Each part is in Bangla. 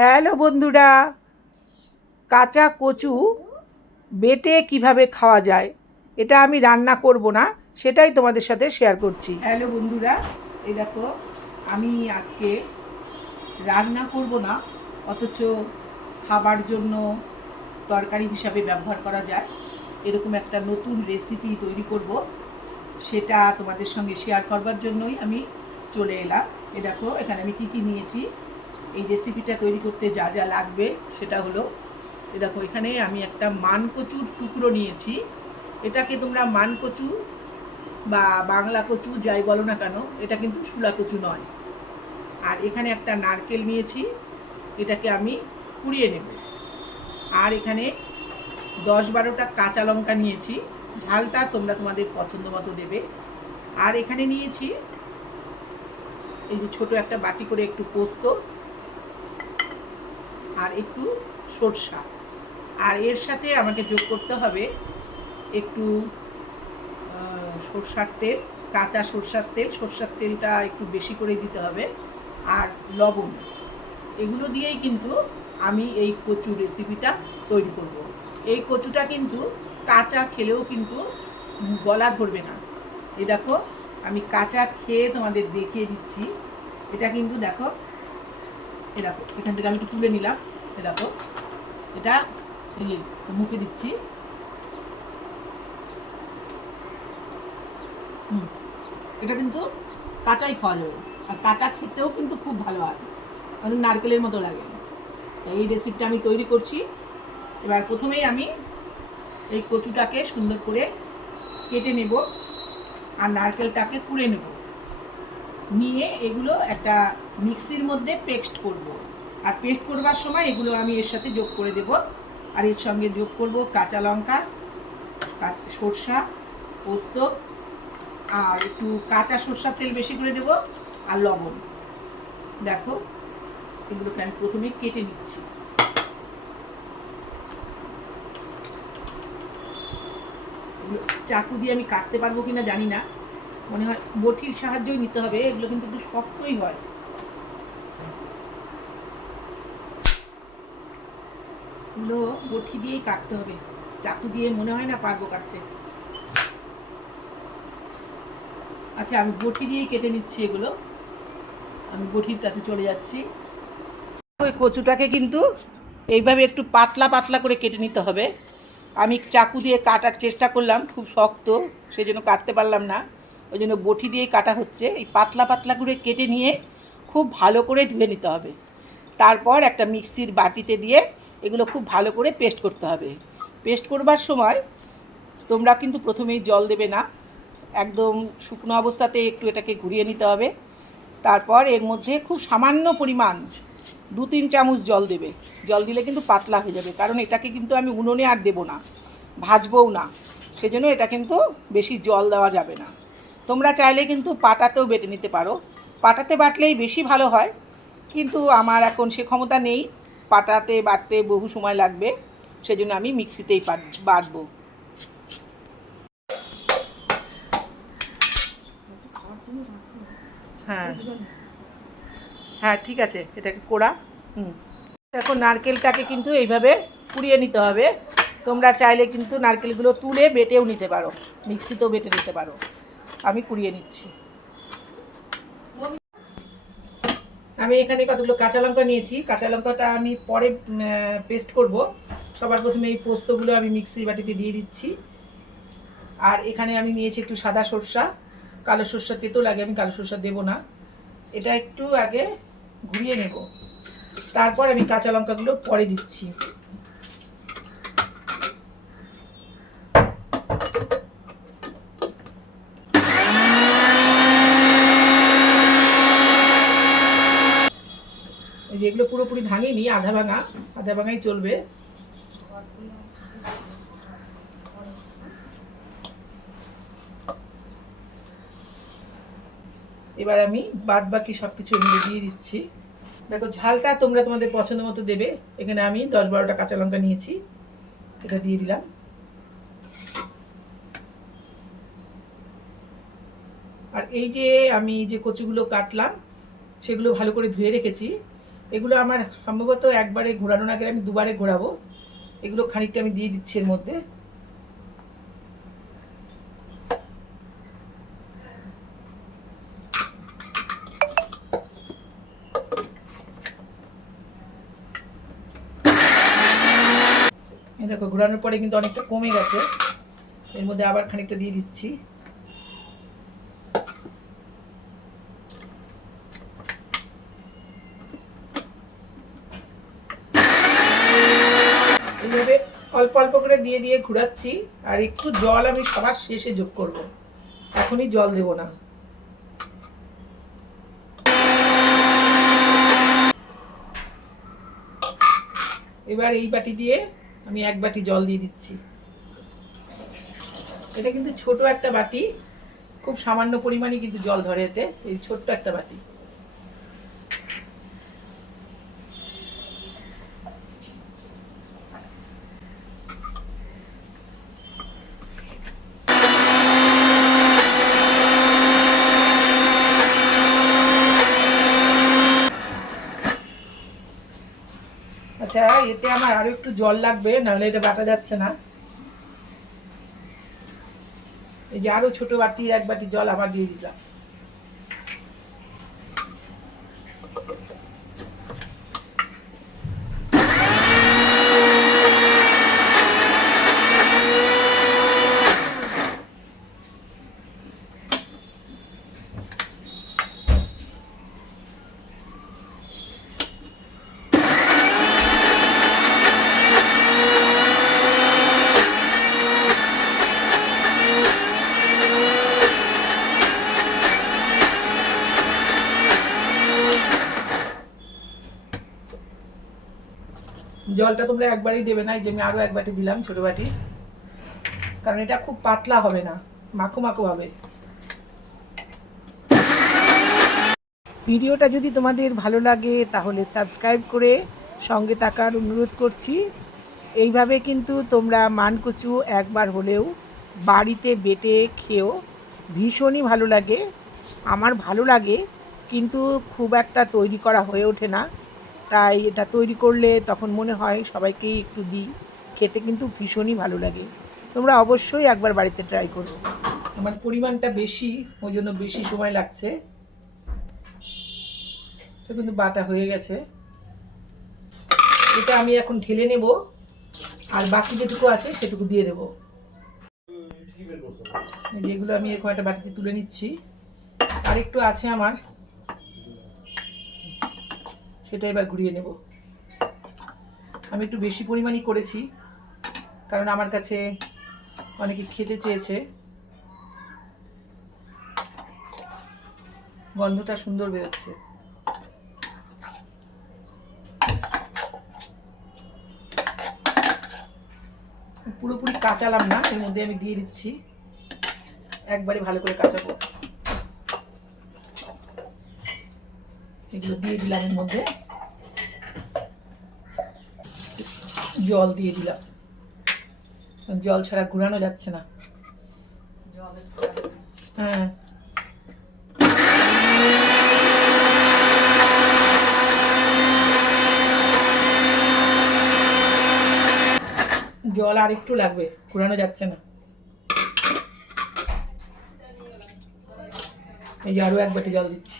হ্যালো বন্ধুরা, কাঁচা কচু বেটে কীভাবে খাওয়া যায়, এটা আমি রান্না করব না, সেটাই তোমাদের সাথে শেয়ার করছি। হ্যালো বন্ধুরা, এই দেখো, আমি আজকে রান্না করব না, অথচ খাবার জন্য তরকারি হিসাবে ব্যবহার করা যায়। এরকম একটা নতুন রেসিপি তৈরি করব, সেটা তোমাদের সঙ্গে শেয়ার করবার জন্যই আমি চলে এলাম। এ দেখো, এখানে আমি কী কী নিয়েছি এই রেসিপিটা তৈরি করতে যা যা লাগবে, সেটা হলো দেখো, এখানে আমি একটা মানকচুর টুকরো নিয়েছি। এটাকে তোমরা মানকচু বা বাংলা কচু যাই বলো না কেন, এটা কিন্তু শুলা কচু নয়। আর এখানে একটা নারকেল নিয়েছি, এটাকে আমি কুড়িয়ে নেব। আর এখানে দশ বারোটা কাঁচা লঙ্কা নিয়েছি, ঝালটা তোমরা তোমাদের পছন্দ মতো দেবে। আর এখানে নিয়েছি, এই যে ছোটো একটা বাটি করে একটু পোস্ত আর একটু সরষা। আর এর সাথে আমাকে যোগ করতে হবে একটু সরষার তেল, কাঁচা সরষার তেল। সরষার তেলটা একটু বেশি করে দিতে হবে। আর লবণ, এগুলো দিয়েই কিন্তু আমি এই কচু রেসিপিটা তৈরি করব। এই কচুটা কিন্তু কাঁচা খেলেও কিন্তু গলা ধরবে না। এ দেখো, আমি কাঁচা খেয়ে তোমাদের দেখিয়ে দিচ্ছি। এটা কিন্তু দেখো, এ দেখো, এখান থেকে আমি একটু তুলে নিলাম। এ দেখো এটা মুখে দিচ্ছি। হুম, এটা কিন্তু কাঁচাই খাওয়া যাবে। আর কাঁচা খেতেও কিন্তু খুব ভালো হয়। একদম নারকেলের মতো লাগে। তো এই রেসিপিটা আমি তৈরি করছি। এবার প্রথমেই আমি এই কচুটাকে সুন্দর করে কেটে নেব আর নারকেলটাকে কুড়ে নেব। নিয়ে এগুলো একটা মিক্সির মধ্যে পেস্ট করব। আর পেস্ট করবার সময় এগুলো আমি এর সাথে যোগ করে দেব। আর এর সঙ্গে যোগ করব কাঁচা লঙ্কা সরষা, পোস্ত, আর একটু কাঁচা সরষার তেল বেশি করে দেব, আর লবণ। দেখো, এগুলোকে আমি প্রথমে কেটে নিচ্ছি। চাকু দিয়ে আমি কাটতে পারব কিনা জানি না। মনে হয় বটির সাহায্যই নিতে হবে, এগুলো কিন্তু একটু শক্তই হয়। এগুলো বটি দিয়েই কাটতে হবে। চাকু দিয়ে মনে হয় না পারব কাটতে। আচ্ছা আমি বটি দিয়েই কেটে নিচ্ছি এগুলো। আমি বটির কাছে চলে যাচ্ছি। ওই কচুটাকে কিন্তু এইভাবে একটু পাতলা পাতলা করে কেটে নিতে হবে। আমি চাকু দিয়ে কাটার চেষ্টা করলাম, খুব শক্ত সেই জন্য কাটতে পারলাম না। ওই জন্য বটি দিয়েই কাটা হচ্ছে। এই পাতলা পাতলা করে কেটে নিয়ে খুব ভালো করে ধুয়ে নিতে হবে। তারপর একটা মিক্সির বাটিতে দিয়ে এগুলো খুব ভালো করে পেস্ট করতে হবে। পেস্ট করবার সময় তোমরা কিন্তু প্রথমেই জল দেবে না। একদম শুকনো অবস্থাতে একটু এটাকে ঘুরিয়ে নিতে হবে। তারপর এর মধ্যে খুব সামান্য পরিমাণ দু তিন চামচ জল দেবে। জল দিলে কিন্তু পাতলা হয়ে যাবে, কারণ এটাকে কিন্তু আমি উনুনে আর দেবো না, ভাজবও না। সেজন্য এটা কিন্তু বেশি জল দেওয়া যাবে না। তোমরা চাইলে কিন্তু পাটাতেও বেটে নিতে পারো। পাটাতে বাটলেই বেশি ভালো হয়, কিন্তু আমার এখন সে ক্ষমতা নেই। পাটাতে, বাটতে বহু সময় লাগবে, সেজন্য আমি মিক্সিতেই বাটবো। হ্যাঁ। হ্যাঁ ঠিক আছে, এটাকে কোড়া, হুম। এখন নারকেলটাকে কিন্তু এইভাবে কুড়িয়ে নিতে হবে। তোমরা চাইলে কিন্তু নারকেলগুলো তুলে বেটেও নিতে পারো, মিক্সিতেও বেটে নিতে পারো। আমি কুড়িয়ে নিচ্ছি। আমি এখানে কতগুলো কাঁচা লঙ্কা নিয়েছি। কাঁচা লঙ্কাটা আমি পরে পেস্ট করব। সবার প্রথমে এই পোস্তগুলো আমি মিক্সির বাটিতে দিয়ে দিচ্ছি। আর এখানে আমি নিয়েছি একটু সাদা সর্ষা। কালো সর্ষা তেতো লাগে, আমি কালো সর্ষা দেবো না। এটা একটু আগে ঘুরিয়ে নেব। তারপর আমি কাঁচা লঙ্কাগুলো পরে দিচ্ছি এই যে এগুলো পুরোপুরি ভাঙিনি আধা ভাঙা, আধা ভাঙাই চলবে। এবার আমি বাদ বাকি সব কিছু দিয়ে দিচ্ছি। দেখো, ঝালটা তোমরা তোমাদের পছন্দ মতো দেবে। এখানে আমি দশ বারোটা কাঁচা লঙ্কা নিয়েছি, এটা দিয়ে দিলাম। আর এই যে আমি যে কচুগুলো কাটলাম, সেগুলো ভালো করে ধুয়ে রেখেছি। এগুলো আমার সম্ভবত একবারে ঘোরানো না গেলে আমি দুবারে ঘোরাবো। এগুলো খানিকটা আমি দিয়ে দিচ্ছি এর মধ্যে। দেখো, ঘোরানোর পরে কিন্তু অনেকটা কমে গেছে। এর মধ্যে আবার খানিকটা দিয়ে দিচ্ছি। এইভাবে অল্প অল্প করে দিয়ে দিয়ে ঘুরাচ্ছি, আর একটু জল আমি সবার শেষে যোগ করব। এখনই জল দেব না। এবার এই বাটি দিয়ে আমি এক বাটি জল দিয়ে দিচ্ছি। এটা কিন্তু ছোট একটা বাটি, খুব সামান্য পরিমাণে কিন্তু জল ধরে এতে, এই ছোট্ট একটা বাটি আচ্ছা এতে আমার আরও একটু জল লাগবে, নাহলে এটা বাটা যাচ্ছে না। এই যে আরও ছোট বাটি, এক বাটি জল আবার দিয়ে দিলাম। জলটা তোমরা একবারই দেবে না, এই যে আমি আরও এক বাটি দিলাম ছোট বাটি। কারণ এটা খুব পাতলা হবে না, মাখো মাখো হবে। ভিডিওটা যদি তোমাদের ভালো লাগে, তাহলে সাবস্ক্রাইব করে সঙ্গে থাকার অনুরোধ করছি। এইভাবে কিন্তু তোমরা মানকচু একবার হলেও বাড়িতে বেটে খেয়েও ভীষণই ভালো লাগে। আমার ভালো লাগে, কিন্তু খুব একটা তৈরি করা হয়ে ওঠে না। তাই এটা তৈরি করলে তখন মনে হয় সবাইকেই একটু দিই। খেতে কিন্তু ভীষণই ভালো লাগে। তোমরা অবশ্যই একবার বাড়িতে ট্রাই করো। আমার পরিমাণটা বেশি, ওই জন্য বেশি সময় লাগছে। কিন্তু বাটা হয়ে গেছে। এটা আমি এখন ঢেলে নেব। আর বাকি যেটুকু আছে সেটুকু দিয়ে দেবো। যেগুলো আমি এরকম একটা বাটিতে তুলে নিচ্ছি। আর একটু আছে আমার। সেটা এবার ঘুরিয়ে নেব। আমি একটু বেশি পরিমাণই করেছি, কারণ আমার কাছে অনেকে খেতে চেয়েছে। গন্ধটা সুন্দর বেরোচ্ছে। পুরোপুরি কাঁচালাম না, এর মধ্যে আমি দিয়ে দিচ্ছি। একবারে ভালো করে কাঁচাবো এগুলো দিয়ে দিলাম এর মধ্যে। জল দিয়ে দিলাম। জল ছাড়া ঘুরানো যাচ্ছে না। হ্যাঁ। জল আর একটু লাগবে, ঘুরানো যাচ্ছে না। এই যে আরও এক বাটি জল দিচ্ছি।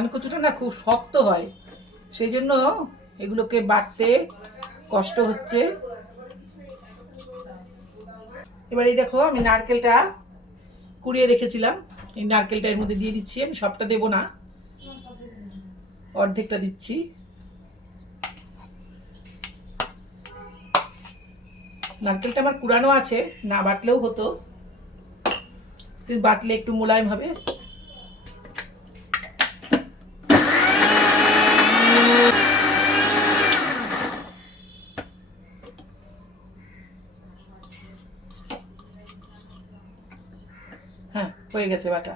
এই মানকচুটা না খুব শক্ত হয়। সেই জন্য এগুলোকে বাটতে কষ্ট হচ্ছে। এবার এই দেখো, আমি নারকেলটা কুড়িয়ে রেখেছিলাম। এই নারকেলটা এর মধ্যে দিয়ে দিচ্ছি। আমি সবটা দেবো না। অর্ধেকটা দিচ্ছি। নারকেলটা আমার কুড়ানো আছে, না বাটলেও হতো। বাটলে একটু মোলায়েম হবে। হয়ে গেছে বাটা।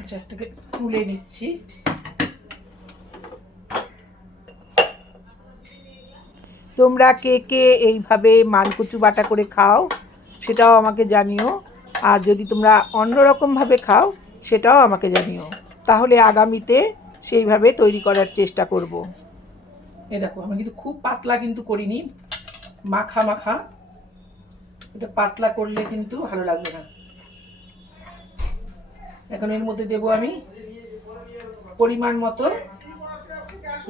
আচ্ছা, তোকে তুলে নিচ্ছি। তোমরা কে কে এইভাবে মানকচু বাটা করে খাও, সেটাও আমাকে জানিও। আর যদি তোমরা অন্যরকমভাবে খাও, সেটাও আমাকে জানিও। তাহলে আগামীতে সেইভাবে তৈরি করার চেষ্টা করব। এ দেখো, আমি কিন্তু খুব পাতলা কিন্তু করিনি। মাখা মাখা। এটা পাতলা করলে কিন্তু ভালো লাগবে না। এখন এর মধ্যে দেবো আমি পরিমাণ মতো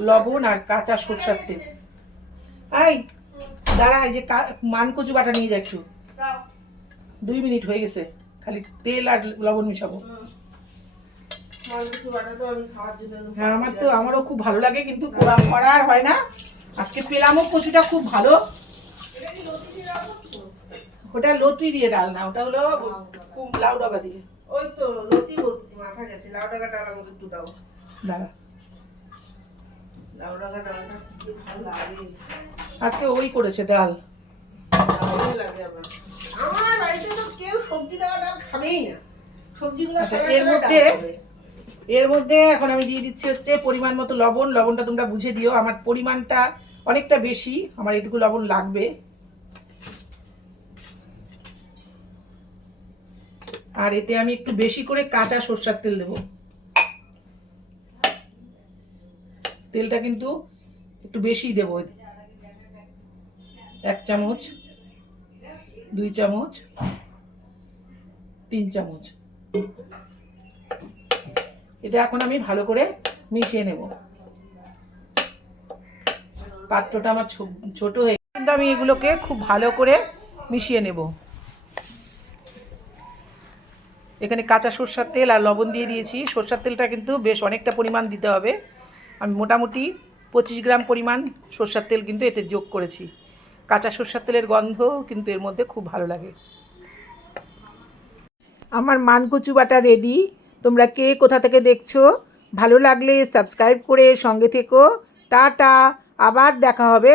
লবণ আর কাঁচা সরষার তেল। এই, দাঁড়া যে মানকচু বাটা নিয়ে যাচ্ছ। দুই মিনিট হয়ে গেছে, খালি তেল আর লবণ মিশাবো মাংস বাটা তো আমি খাওয়ার জন্য হ্যাঁ আমার তো আমারও খুব ভালো লাগে কিন্তু করা করা আর হয় না। আজকে পেলামও কচুটা খুব ভালো। ওটা লতি দিয়ে ডাল না ওটা হলো লাউ ডগা দিয়ে। ওই তো লতি বলতেছি মাথা গেছে। লাউ ডাকা ডাল আমাকে একটু দাও। দাঁড়া। লাউ ডাকা ডালটা কি ভালো লাগে। আজকে ওই করেছে ডাল। ভালো লাগে আমার। আমার বাড়িতে তো কেউ সবজি দেওয়া ডাল খাবেই না। সবজিগুলো আচ্ছা, এর মধ্যে-। এর মধ্যে এখন আমি দিয়ে দিচ্ছি হচ্ছে পরিমাণ মতো লবণ। লবণটা তোমরা বুঝে দিও, আমার পরিমাণটা অনেকটা বেশি, আমার এটুকু লবণ লাগবে। আর এতে আমি একটু বেশি করে কাঁচা সরষার তেল দেব। তেলটা কিন্তু একটু বেশি দেবো। এক চামচ, দুই চামচ, তিন চামচ। এটা এখন আমি ভালো করে মিশিয়ে নেব। পাত্রটা আমার ছোট হয়ে কিন্তু আমি এগুলোকে খুব ভালো করে মিশিয়ে নেব। এখানে কাঁচা সরষার তেল আর লবণ দিয়ে দিয়েছি। সরষার তেলটা কিন্তু বেশ অনেকটা পরিমাণ দিতে হবে। আমি মোটামুটি পঁচিশ গ্রাম পরিমাণ সরষার তেল কিন্তু এতে যোগ করেছি। কাঁচা সরষার তেলের গন্ধ কিন্তু এর মধ্যে খুব ভালো লাগে। আমার মানকচু বাটা রেডি। তোমরা কে কোথা থেকে দেখছ? ভালো লাগলে সাবস্ক্রাইব করে সঙ্গে থেকো। টাটা, আবার দেখা হবে